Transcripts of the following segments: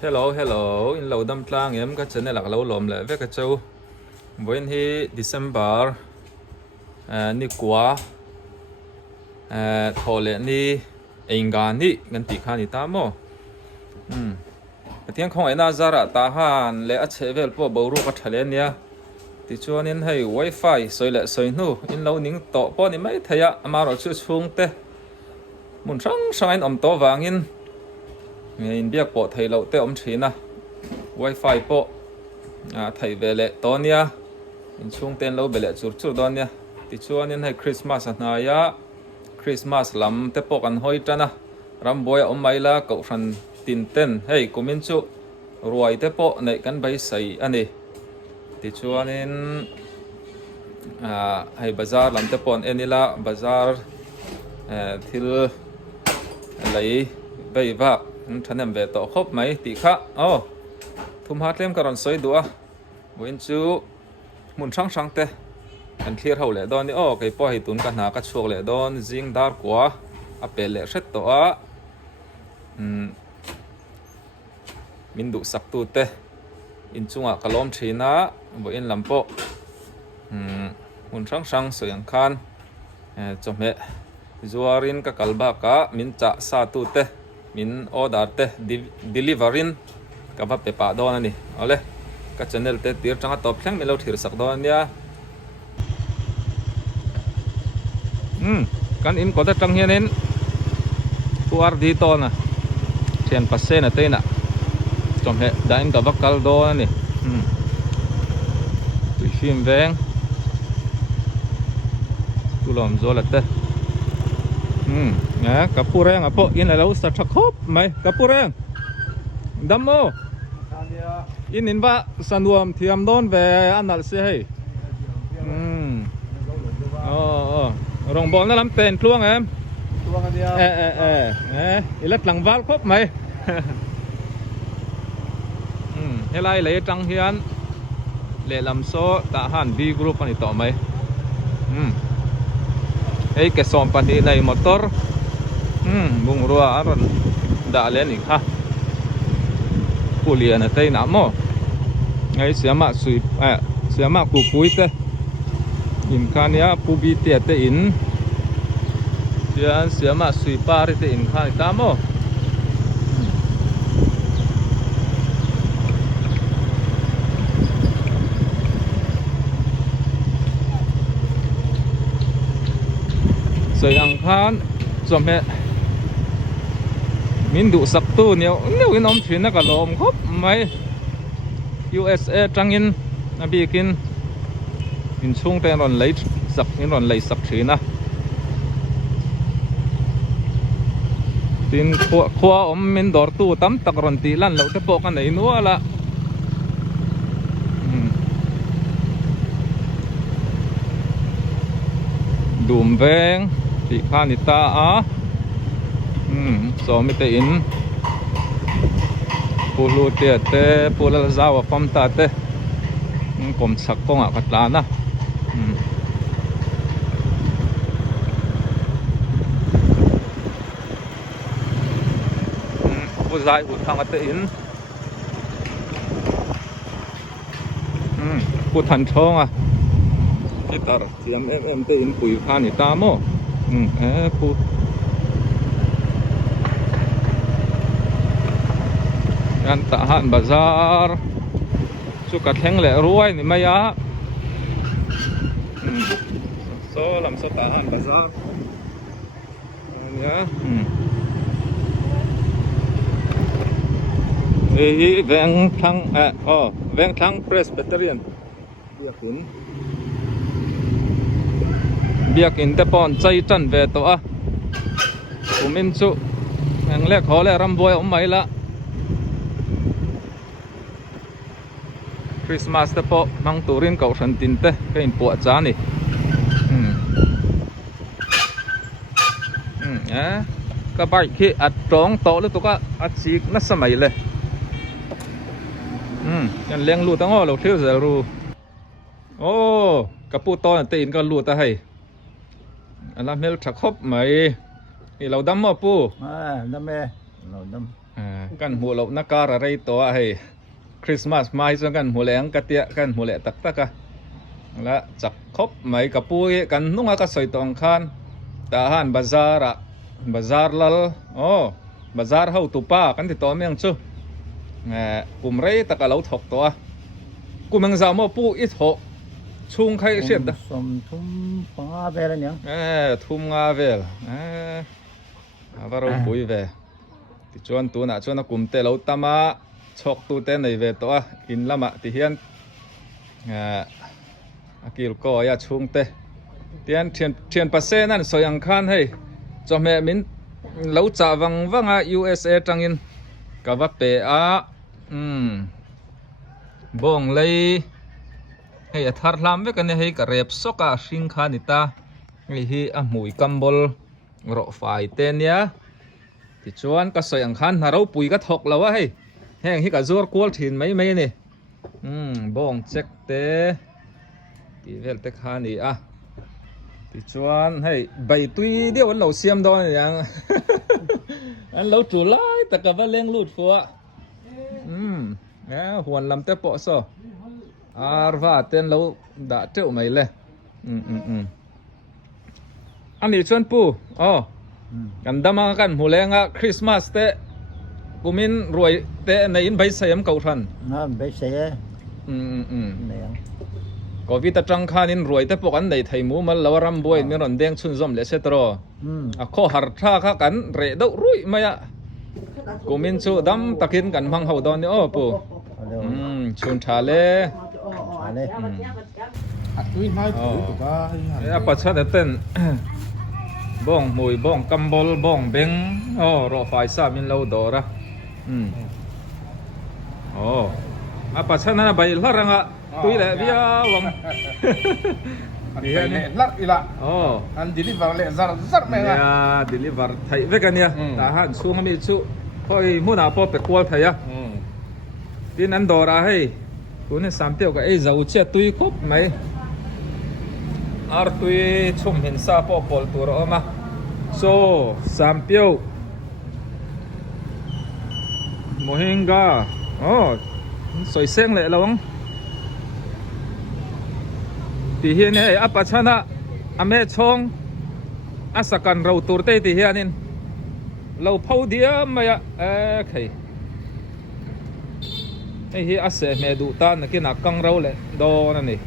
Hello, in lo dam tlang em ka channel lak lo lom le ve ka chau voin hi December ni kwa thole ni enga ni ngan ti kha ni ta mo tiang khong ena zara ta han le a chevel po boru ka thale nia ti chuan in hei wifi soile soinu in lo ning to po ni mai thaya amaro chu chung te mun sang in om to wangin in biak po thei lo te om thina wifi po thei vele to nia in chung ten lo bele chur don nia ti chuan in hei Christmas na ya Christmas lam te po kan hoi tana ram boy om mai la ko ran tin ten hei kumin chu ruai te po nei kan bai sai ani ti chuan in hei bazar lam te pon enila bazar thil lei bei va thanem ve to khop mai ti kha thum ha tlem karon soi dua boin chu mun sang te kan clear ho le don ni ke po hi tun ka na ka chuak le don jing dar kwa a pe le hret to a min du sak tu te in chunga kalom thina bo in lampo mun sang soyang khan chome zuarin ka kalba ka min cha sa tu te min order te deliverin ka va pe pa don ani ole ka channel te tir changa top thleng melo thir sak don nia kan in ko ta tang hianin QR di to na thian passe na te na chom he da in ka vakal do ani tui phim veng tu lom zo la te kapureng apo in alo sa thakop mai kapureng dammo in va sanuam thiam don ve anal se hei rong bol na lam ten tluang em tluang adia ilat lang val khop mai helai le tang hian le lam so ta han B group ani to mai ei ke som pani nei motor bung ruwa aron da le ni kha pulia na tei na mo ngai siama ku pui te in khania pu bi te in siama sui pari te in kha ta mo soyang khan chome min du sak tu neu in om thina ka lom khop mai USA tangin abikin in chung ten ron lei sak in ron lei sak thina tin khwa om min dor tu tam tak ron ti lan lo te po kan nei nuala dum veng ti khan ita a so mi te in pulu te pula zawa pam ta te kom sak ko nga katlana uzai u thang ate in pu than thong a kitar tiam em te in pui khan ni ta mo pu an ta han bazar chu ka thleng le ruai ni maya so lam so ta han bazar ya ei veng thang Presbyterian biakin te pon chai tan ve to a kumin chu ang le khole ram boy om mai la Christmas te po mang turin kau san tin te ke in puat cha ni ka bai khi at tong to lu to ka at sik na samai le yan leng lu tang o lo thil za ru kapu to na te in ka lu ta hai ala mel thak khop mai i lo dam mo pu dam me lo dam กันหัวเรานักการอะไรตัวให้คริสต์มาสมาให้ส่วนกันหัวแหลงกระเตียกันหัวแหลตักตะกะและจักคบไหมกับปุ้ยกันนุ่งอากาศใส่ตองคานตาหันบาซาระบาซาร์ลลโอ้บาซาร์เฮาตุป้ากันที่ตัวเมียงชูกุมไรตะกะเหลาถกตัวกุมยังสาวมอปูอิทหชุงใครเสียด สมทุ่มปาเวลเนี่ย ทุ่มงาเวลว่าเราปุยเวที่ชวนตัวน่ะชวนกุมเตเราตามาชกตัวเตในเวตัวอินละมะที่เฮียนอากิลก็อยาชุงเตเทียนปัสเซนั่นสยังคันให้จอมแม่มินเราจะวังUSA จังอินกับว่าเปะบ่งเลยให้ทาร์ลามเวกันให้กระเรียบสกาสิงคานิตาให้มวยกัมบอลรอไฟเตนยาที่ชวนก็สยังคันเราปุยก็ถกแล้วว่าให้แห้งให้กับจวดกวลถิ่นไม่นี่บ่งเช็คเตที่เวลเตคานี่ที่ชวนให้ใบตุยเดียววันเราเสียมดอนอย่างอันเราจุไล่แต่กับว่าเลี้ยงลูดฟัวหวนลำเตปอซอว่าเต้นเราด่าเจ้าไม่เลยอันนี้ชวนปูกันดามากันหัวแรงคริสต์มาสเตะกูมินรวยเตะในอินใบเสียมเก่าทันใบเสียเนี่ยก็วิตาจังคานินรวยแต่ปกันในไทยมูมันเรารำบวยมีรอนแดงชุนซอมเลเสตรอข้อหาท่าข้ากันเรดรุ่ยมากูมินชูดำตะกินกันพังเฮาดอนนี่ปูชุนชาเล่ปัจจัยเต้นบ้องมวยบ้องกัมบอลบ้องเบงรอไฟซามินเราดอระปัจจัยนั้นใบละรังตุยแหละพี่วังดีเนี่ยลักอีละอัน deliver เลยzar ไหมล่ะdeliver ไทยเวกันเนี่ยแต่ฮันซูงมีชูพอยมุนาพอเป็ดกวลไทยที่นั้นดอระให้คุณเนี่ยสามเที่ยวกับไอ้เจ้าเชี่ยตุยครบไหมตุยชุ่มเห็นซาพอปอลตัวเรามาสามเที่ยวโมหิงกาสวยเส้งเลยเราที่เฮียนี่อัปชนะอเมชงสกันเราตัวเตที่เฮียนี่เราเผาเดียมมาใครไอ้เฮียเสเมดูตานกินกังเราเลยโดนั่นนี่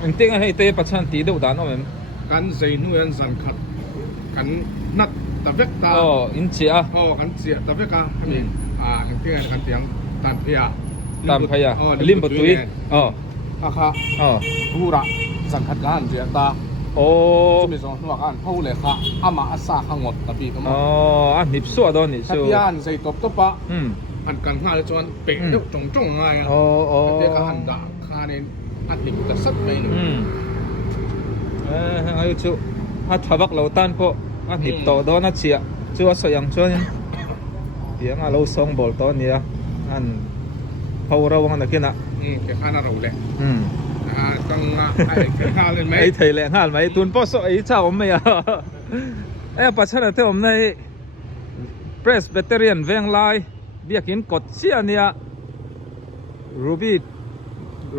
อันที่ให้เตะปัจจันตีดูตานเอาไหมกันใส่นู่นสันขัดกันนัดตะเวกตาอินเชียกันเสียตะเวกนี่กันที่กันเตียงตานพยาลิมปุตุยอาคาบูระสังขัดกันเสียตามีสองหัวกันเขาเลยค่ะอามาอาซาขังหมดตะปีก็มานิบสัวดอนนี่ชักยานใส่ตบตบปะอันกันข้าเลยจวนเป่งยกจงไงเดี๋ยวกันด่าข้าเนี่ยอันนี้จะสัดไปหนึ่งอายุชูถ้าทับเราตันพออันนิบต่อดอนเชียชัวสยังชัวเนี่ยเดี๋ยวเราส่งบอลตอนนี้อันพาวเราวันนั้นนะแค่ข้าน่ารู้เลยต้องไอ้ข้าเล่นไหมไอ้ไทยแรงห้าไหมตุนป้อสไอ้เจ้าผมไม่ปัจจัยที่ผมใน Presbyterian เวียงไลเบียกินกดเชียเนี่ย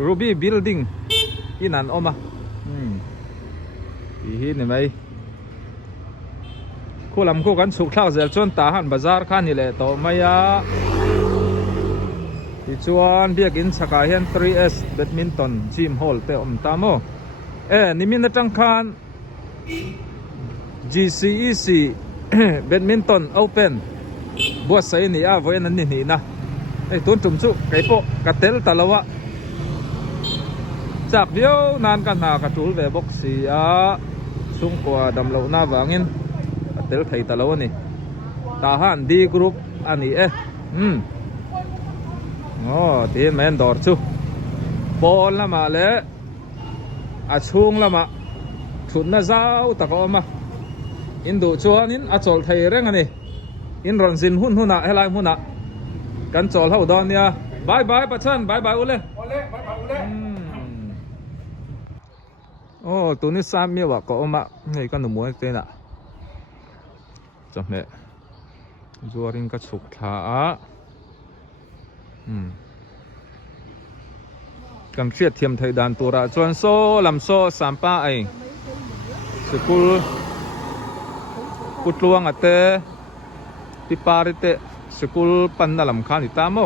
Ruby Building ที่นั่นออกมาที่นี่ไหมคู่ลำคู่กันสุขเท่าเสียจนตาหันบาซาร์ข้านี่แหละต่อมาที่ชวนเบียกินสกายเฮน 3S แบดมินตันจิมฮอลเตอมตามนี่มีนักจังคัน GCEC แบดมินตันโอเพ่นบัวใส่นี่ไว้นั่นนี่นะไอ้ตุนจุ่มชุไก่โปกระเตลตะละวะจากเดียวนานกันหากระจุลเวบ็อกซี่สุ่งกว่าดำเหล่าหน้าวังินกระเตลไทยตะละวะนี่ตาหันดีกรุ๊ปอันนี้ที่แมนดอร์ชูบอลละมาเลยช่วงละมาชุดน่าเจ้าตะกอมาอินดูชัวนินจอลไทยเร่งอันนี้อินรอนซินหุ่นน่ะให้ไล่หุ่นน่ะกันจอลเท่าดอนเนี่ยบายปัจจันบายอุเล่ตัวนี้ซ้ำมีว่าก็ออกมาให้กันหนุ่มมวยเต้นอ่ะ จำเนี่ยจัวริงก็ฉุกท้ากันเชียดเทียมไทยดานตัวระจวนโซลำโซสามป้าเองสกุลกุดลวงอัตเตปิปาริเตสกุลปันนาลำคานิตามโม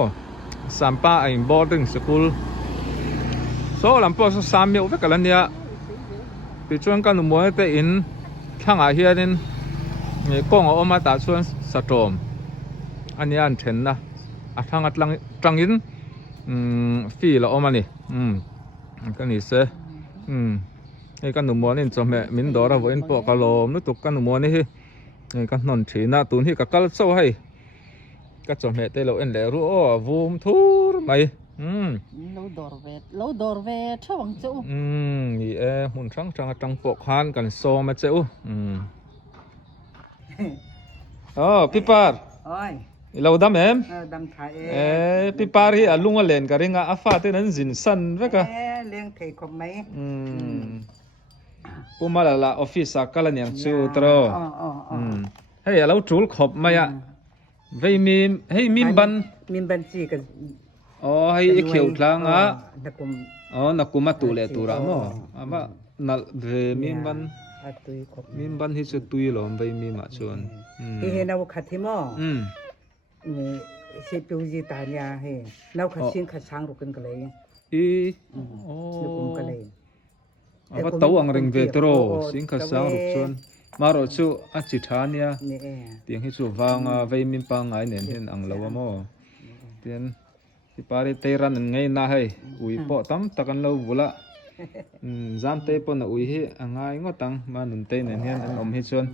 สามป้าเองบอดิ้งสกุลโซลำโพสามเมียวเวกันแล้วเนี่ยปิจวนกันหนุ่มวยเตอินข้างอาเฮียนินกงเอามาตาชวนสะโตมอันนี้อันเห็นนะทางอัดลังยินฟีละออกมานี่ก็นี่เสไอ้กันหนุ่มวยนี่จอมแม่มินดอระวันปอกะโลมนึกตุกกันหนุ่มวยนี่ไอ้กันนนทีน่าตุนที่กับกัลโซ่ให้ก็จอมแม่เตเราเอ็นแล้วรู้วูมทูร์ไหมlâu đổ về cho bằng chỗ นี่หุ่นช่างจังปอกฮานกันโซมาเจ้าพี่ปาร์ ôi เราดำเอ็ม đâm thái พี่ปาร์ที่ลุงเล่นกันเรื่องอาฟ้าที่นั้นจินสันเว้ยกัน liên thầy có mấy ปุ๊มาละออฟฟิศสักกันอย่างชูตรอให้เราจูลขบมาอ่ะให้มิมบัน gì cái อ๋อให้เขียวคลังอ่ะ đặc cùng อ๋อนักกุมาตุเลตุระมั้งอ่ะมานัลเวมิมบัน tôi có มิมบันที่จะตุยหรอไม่มีมาชวนhe nào khát thì mò sẽ biểu gì ta nhà he nào khát xin khát sáng rồi cần cái này อ๋อ cũng cái này ว่าเต้าอังเริงเวทโรสิงคสาวรุกชวนมารอชูอาจิธานีเตียงให้ชูวางเวมิมปังไอเนี่ยเห็นอังเลวมั้งเตียนที่ปาริเตรันไงน่าให้อุ้ยปอตั้มตะกันเลวบุละจานเตปนอุ้ยให้ไงงอตังมาหนุนเตเนี่ยเห็นอันอมให้ชวน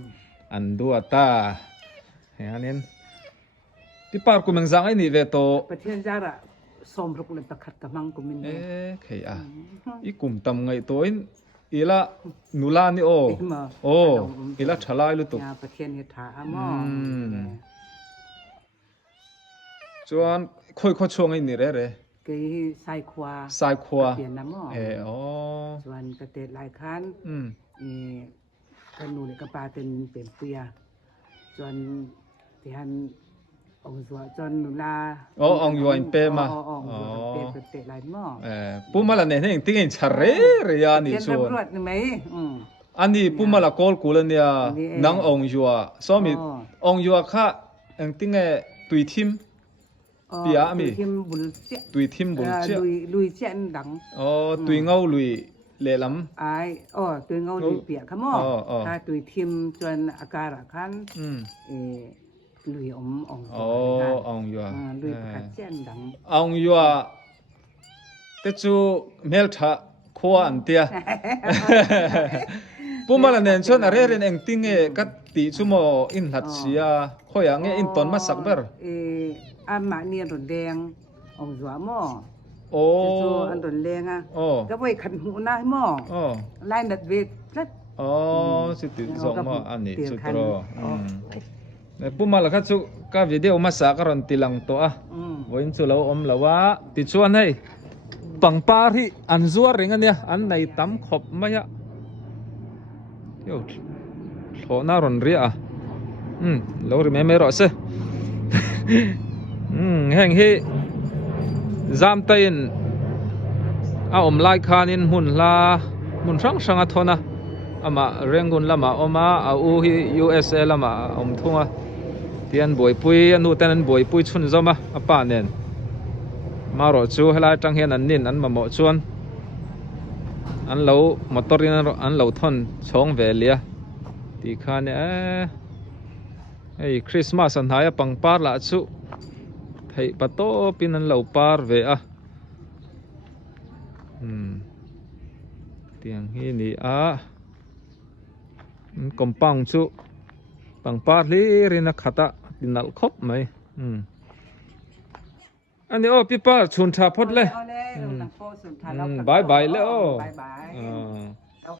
อันดัวตาเห็นเนี่ยที่ปาร์กุมังจังไอนี่เวโตประเทศจาระสมรุกเลยตะขัดตะมังกุมินใครอีกลุ่มตำไงตัวอีละนูลานี่โออีละทลายลุตุกประเทศเฮถาอมอจวนค่อยช่วงไอ้นี่เร่กี่สายขวาเปลี่ยนน้ำมอส่วนกระเตดหลายคันกันนูนี่กระปาเป็นเปลี่ยนเปียจวนที่ฮันองค์สวจนนุลาองค์ยวนเปมาเปเตะหลายหม้อปุ่มมาละเนี่ยเห็นติ้งชาเร่เรียนี่ชวนอันนี้ปุ่มมาละกอลกูเลยเนี่ยนังองค์ยัวสมิองค์ยัวข้าเอ็งติ้งตุยทิมปีอามีตุยทิมบุญเจ้าลุยเจ้าดังตุยเงาลุยเล่ลำตุยเงาลุยเปียกขม้อถ้าตุยทิมจนอาการคันลุยองยัวลุยขัดเส้นดังองยัวแต่จูเมลท่าขวานเตียปุ่มมาละเนี่ยชนอะไรเรื่องเองติ้งกัดตีจูโมอินหัดเสียข้อยางอินตอนมาสักเบอร์อันมาเนี่ยรถแดงองยัวหม้อจูอันรถแดงอ่ะก็ไปขันหูหน้าหม้อไล่ดัดเวทสิติสองหม้ออันนี้ชุดรอปุ่มมาละครับชุก้าวิดีโอมาสักการันตีลังตัววันชุเราเราว่าติดชวนให้ปังปารีอันซัวเรื่องนี้อันในตั้มขบไม่ยะโย่โถน่ารอนเรียเราเรียไม่รอดสิแห่งที่จามเตินเอาไล่คานินหุ่นลามุนช่างสังทนะอามาเรียงกุนละมาอามาเอาฮี USA ละมาทุ่งเตียนบวยปุยนูเตนันบวยปุยชุนจอมาป่าเนี่ยมารอจูให้ลายจังเฮียนอันนินอันมาหมดชวนอันเรามอเตอร์รินอันเราทนช่องเวลียตีข้าเนี่ยไอ้คริสต์มาสอันหายปังปาร์ละจูให้ปะโตปินันเราปาร์เวะเตียงฮีนี่กำปังจูปังปาร์ลีรินักขัดดินัลคบไหมอันนี้พี่ปาร์ชุนชาพดเลยบายบายเลย